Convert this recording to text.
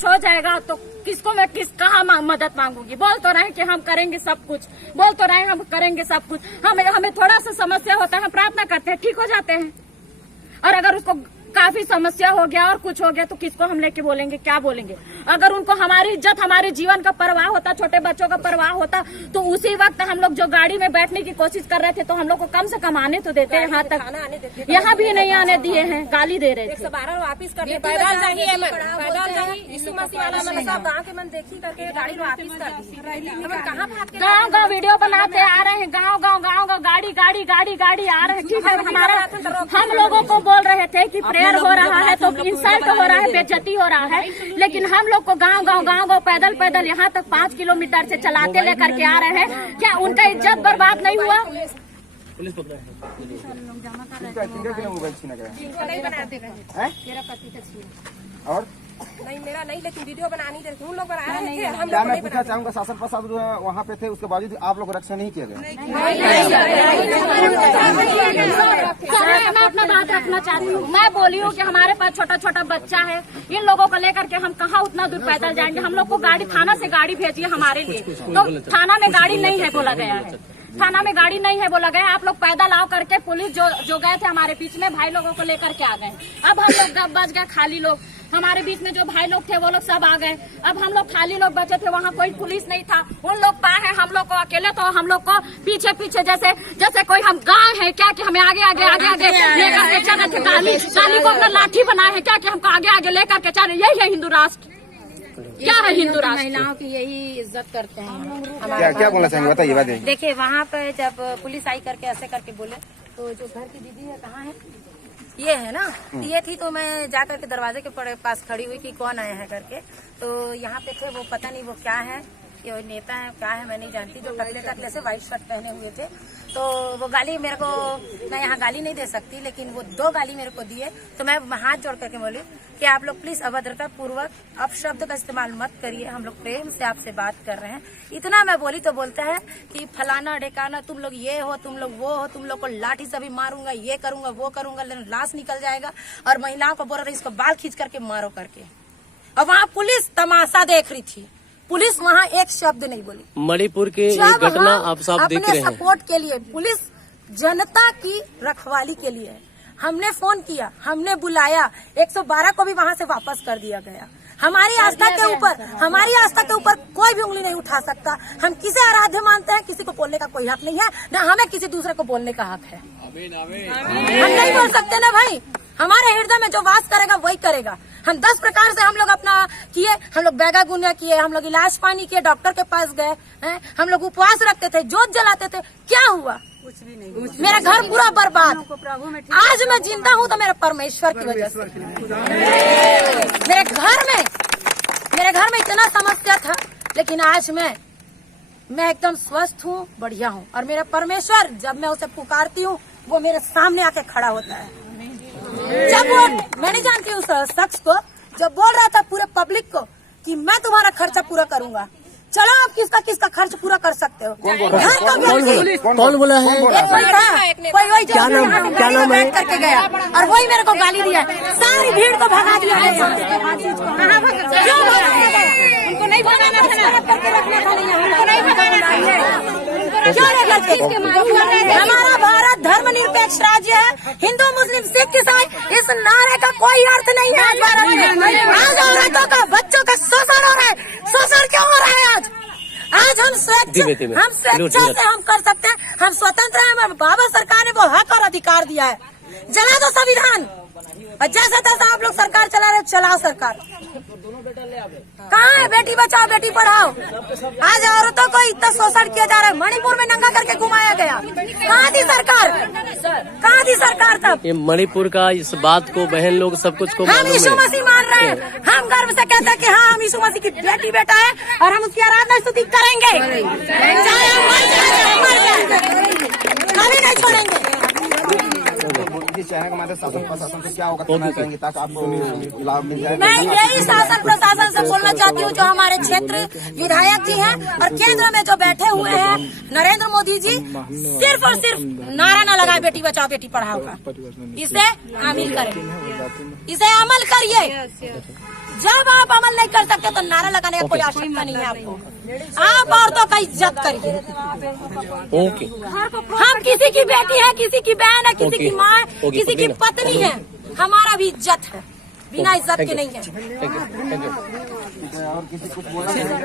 कुछ हो जाएगा तो किसको मैं कहाँ मदद मांगूंगी। बोल तो रहे कि हम करेंगे सब कुछ, बोल तो रहे हम करेंगे सब कुछ। हमें थोड़ा सा समस्या होता है, हम प्रार्थना करते हैं, ठीक हो जाते हैं। और अगर उसको काफी समस्या हो गया और कुछ हो गया तो किसको हम लेके बोलेंगे, क्या बोलेंगे। अगर उनको हमारी इज्जत, हमारे जीवन का परवाह होता, छोटे बच्चों का परवाह होता, तो उसी वक्त हम लोग जो गाड़ी में बैठने की कोशिश कर रहे थे तो हम लोग को कम से कम आने तो देते। यहाँ तक यहाँ भी नहीं आने दिए हैं, गाली दे रहे थे। 112 वापिस कर गाँव गाँव वीडियो बनाते आ रहे हैं, गाँव गाड़ी गाड़ी गाड़ी गाड़ी आ रहे हैं। ठीक है, हमारा हम लोगों को बोल रहे थे कि प्रेयर हो रहा है तो इंसल्ट हो रहा है, बेइज्जती हो रहा है, लेकिन हम लोग को गांव पैदल पैदल यहाँ तक 5 किलोमीटर से चलाते लेकर के आ रहे हैं। क्या उनका इज्जत बर्बाद नहीं हुआ? पुलिस और नहीं, मेरा नहीं, लेकिन वीडियो बनानी दे उन लोग बना रहे थे। हम क्या मैं पूछना चाहूंगा, शासन प्रशासन जो है वहाँ पे थे, उसके बावजूद आप लोग रक्षा नहीं किया गया? मैं अपना बात रखना चाहती हूँ। मैं बोली हूँ कि हमारे पास छोटा छोटा बच्चा है, इन लोगों को लेकर के हम कहाँ उतना दूर पैदल जाएंगे। हम लोग को गाड़ी, थाना से गाड़ी भेजिए हमारे लिए, तो थाना में गाड़ी नहीं है बोला गया है, थाना में गाड़ी नहीं है बोला गया। आप लोग पैदल आओ करके, पुलिस जो गए थे हमारे बीच में, भाई लोगों को लेकर के आ गए। अब हम लोग बच गए खाली लोग, हमारे बीच में जो भाई लोग थे वो लोग सब आ गए। अब हम लोग खाली लोग बचे थे, वहाँ कोई पुलिस नहीं था। उन लोग पाए हैं हम लोग को अकेले, तो हम लोग को पीछे पीछे जैसे कोई हम गाय है क्या कि हमें आगे आगे आगे आगे लेकर के चले थे। गाली को अपना लाठी बनाए हैं क्या कि हमको आगे आगे लेकर के चले। यही है हिंदू राष्ट्र? क्या है हिंदू राष्ट्र? महिलाओं की यही इज्जत करते हैं। क्या बोलना चाहेंगे, बताइए बताइए। देखिए, वहाँ पे जब पुलिस आई करके ऐसे करके बोले, तो जो घर की दीदी है, कहाँ है ये है ना, ये थी, तो मैं जाकर के दरवाजे के पास खड़ी हुई कि कौन आया है करके। तो यहाँ पे थे वो, पता नहीं वो क्या है, ये नेता है क्या है मैं नहीं जानती, जो टकले टकले से व्हाइट शर्ट पहने हुए थे। तो वो गाली मेरे को, मैं यहाँ गाली नहीं दे सकती, लेकिन वो 2 गाली मेरे को दिए। तो मैं हाथ जोड़ करके बोली कि आप लोग प्लीज अभद्रता पूर्वक अपशब्द का इस्तेमाल मत करिए, हम लोग प्रेम से आपसे बात कर रहे हैं। इतना मैं बोली तो बोलता है कि फलाना ढेकाना, तुम लोग ये हो, तुम लोग वो हो, तुम लोग को लाठी से भी मारूंगा, ये करूंगा वो करूंगा, लेकिन लाश निकल जाएगा। और महिलाओं को बोल रही इसको बाल खींच करके मारो करके। और वहाँ पुलिस तमाशा देख रही थी, पुलिस वहाँ एक शब्द नहीं बोली। मणिपुर के एक घटना आप साफ देख रहे हैं। अपने सपोर्ट के लिए पुलिस जनता की रखवाली के लिए है। हमने फोन किया, हमने बुलाया, 112 को भी वहाँ से वापस कर दिया गया। हमारी आस्था के ऊपर कोई भी उंगली नहीं उठा सकता। हम किसे आराध्य मानते हैं, किसी को बोलने का कोई हक नहीं है, न हमें किसी दूसरे को बोलने का हक है। हम नहीं बोल सकते ना भाई, हमारे हृदय में जो वास करेगा वही करेगा। हम 10 प्रकार से हम लोग अपना किए, हम लोग बैगा गुनिया किए, हम लोग इलाज पानी किए, डॉक्टर के पास गए हैं, हम लोग उपवास रखते थे, जोत जलाते थे, क्या हुआ? कुछ भी नहीं। मेरा घर पूरा बर्बाद। आज मैं जिंदा हूँ तो मेरे परमेश्वर की वजह से। मेरे घर में इतना समस्या था, लेकिन आज मैं एकदम स्वस्थ हूँ, बढ़िया हूँ। और मेरा परमेश्वर, जब मैं उसे पुकारती हूँ, वो मेरे सामने आके खड़ा होता है। जब वो, मैं नहीं जानती उस शख्स को, जब बोल रहा था पूरे पब्लिक को कि मैं तुम्हारा खर्चा पूरा करूंगा, चलो आप किसका खर्च पूरा कर सकते हो। कौन बोला है? कोई क्या नाम है करके गया, और वही मेरे को गाली दिया, सारी भीड़ को भगा दिया है। उनको नहीं भगाना था, करके रखना था, उनको नहीं भगाना था। हमारा भारत धर्मनिरपेक्ष राज्य है, हिंदू मुस्लिम सिख ईसाई, इस नारे का कोई अर्थ नहीं है। आज औरतों का, बच्चों का शोषण हो रहा है। शोषण क्यों हो रहा है? आज हम स्वेच्छा से हम कर सकते हैं, हम स्वतंत्र हैं। बाबा सरकार ने वो हक और अधिकार दिया है। जला दो संविधान, और जैसा तैसा आप लोग सरकार चला रहे, चलाओ सरकार। कहाँ है बेटी बचाओ बेटी पढ़ाओ? आज औरतों को इतना शोषण किया जा रहा है, मणिपुर में नंगा करके घुमाया गया। कहाँ थी सरकार? कहाँ थी सरकार तब? ये मणिपुर का इस बात को बहन लोग सब कुछ को हम यीशु मसीह मान रहे हैं, हम गर्व से कहते हैं कि हाँ हम यीशु मसीह की बेटी बेटा है, और हम उसकी आराधना स्तुति करेंगे, चाहे हम मर जाए, कभी नहीं छोड़ेंगे। चैनल के माध्यम शासन प्रशासन से क्या होगा कहना चाहेंगे, ताकि आपको लाभ मिल जाए? मैं यही शासन प्रशासन से बोलना चाहती हूँ, जो हमारे क्षेत्र विधायक जी हैं और केंद्र में जो बैठे हुए हैं नरेंद्र मोदी जी, सिर्फ और सिर्फ नारा न लगाए बेटी बचाओ बेटी पढ़ाओ का, इसे अमल करें, इसे अमल करिए। जब आप अमल नहीं कर सकते तो नारा लगाने का कोई आवश्यकता नहीं है आपको। आप औरतों का इज्जत करिए। ओके। हम किसी की बेटी है, किसी की बहन है, किसी की माँ है, किसी की पत्नी है, हमारा भी इज्जत है, बिना इज्जत के नहीं है। Thank you. और किसी कुछ बोला